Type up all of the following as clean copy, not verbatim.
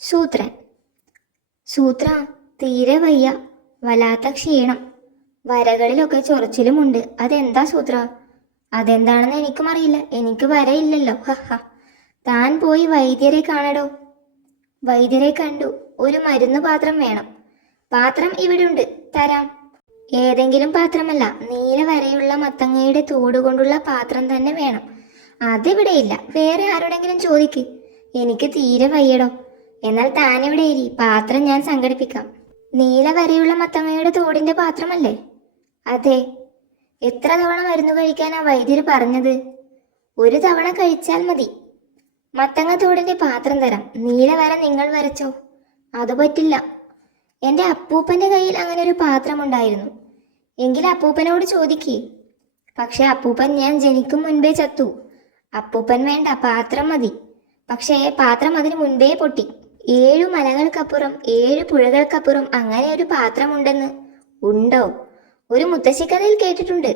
സൂത്രൻ. സൂത്ര, തീരെ വയ്യ, വല്ലാത്ത ക്ഷീണം, വരകളിലൊക്കെ ചൊറിച്ചിലുമുണ്ട്. അതെന്താ സൂത്ര? അതെന്താണെന്ന് എനിക്കും അറിയില്ല, എനിക്ക് വരയില്ലല്ലോ. ഹഹ. താൻ പോയി വൈദ്യരെ കാണടോ. വൈദ്യരെ കണ്ടു. ഒരു മരുന്ന് പാത്രം വേണം. പാത്രം ഇവിടുണ്ട്, തരാം. ഏതെങ്കിലും പാത്രമല്ല, നീല വരയുള്ള മത്തങ്ങയുടെ തോടുകൊണ്ടുള്ള പാത്രം തന്നെ വേണം. അതിവിടെയില്ല, വേറെ ആരോടെങ്കിലും ചോദിക്ക്. എനിക്ക് തീരെ വയ്യടോ. എന്നാൽ താനിവിടെ ഇരി, പാത്രം ഞാൻ സംഘടിപ്പിക്കാം. നീല വരയുള്ള മത്തങ്ങയുടെ തോടിന്റെ പാത്രമല്ലേ? അതെ. എത്ര തവണ മരുന്ന് കഴിക്കാനാ വൈദ്യര് പറഞ്ഞത്? ഒരു തവണ കഴിച്ചാൽ മതി. മത്തങ്ങ തോടിന്റെ പാത്രം തരാം. നീല വര നിങ്ങൾ വരച്ചോ. അത് പറ്റില്ല. എൻ്റെ അപ്പൂപ്പന്റെ കയ്യിൽ അങ്ങനെ ഒരു പാത്രമുണ്ടായിരുന്നു. എങ്കിൽ അപ്പൂപ്പനോട് ചോദിക്കേ. പക്ഷെ അപ്പൂപ്പൻ ഞാൻ ജനിക്കും മുൻപേ ചത്തു. അപ്പൂപ്പൻ വേണ്ട, പാത്രം മതി. പക്ഷേ പാത്രം അതിന് മുൻപേ പൊട്ടി. 7 മലകൾക്കപ്പുറം 7 പുഴകൾക്കപ്പുറം അങ്ങനെ ഒരു പാത്രമുണ്ടെന്ന്. ഉണ്ടോ? ഒരു മുത്തശ്ശിക്കഥയിൽ കേട്ടിട്ടുണ്ട്.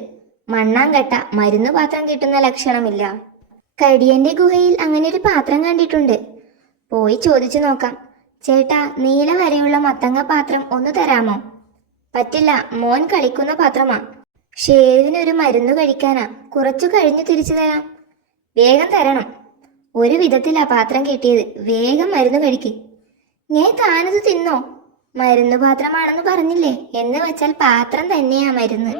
മണ്ണാങ്കട്ട മരുന്ന് പാത്രം കിട്ടുന്ന ലക്ഷണമില്ല. കടിയന്റെ ഗുഹയിൽ അങ്ങനെ ഒരു പാത്രം കണ്ടിട്ടുണ്ട്. പോയി ചോദിച്ചു നോക്കാം. ചേട്ടാ, നീല വരെയുള്ള മത്തങ്ങ പാത്രം ഒന്ന് തരാമോ? പറ്റില്ല, മോൻ കളിക്കുന്ന പാത്രമാ. ഷേവിനൊരു മരുന്ന് കഴിക്കാനാ, കുറച്ചു കഴിഞ്ഞു തിരിച്ചു തരാം. വേഗം തരണം. ഒരു വിധത്തിലാ പാത്രം കിട്ടിയത്. വേഗം മരുന്ന് കഴിക്ക്. ഞാൻ താനത് തിന്നോ? മരുന്ന് പാത്രമാണെന്ന് പറഞ്ഞില്ലേ? എന്ന് വെച്ചാൽ പാത്രം തന്നെയാ മരുന്ന്.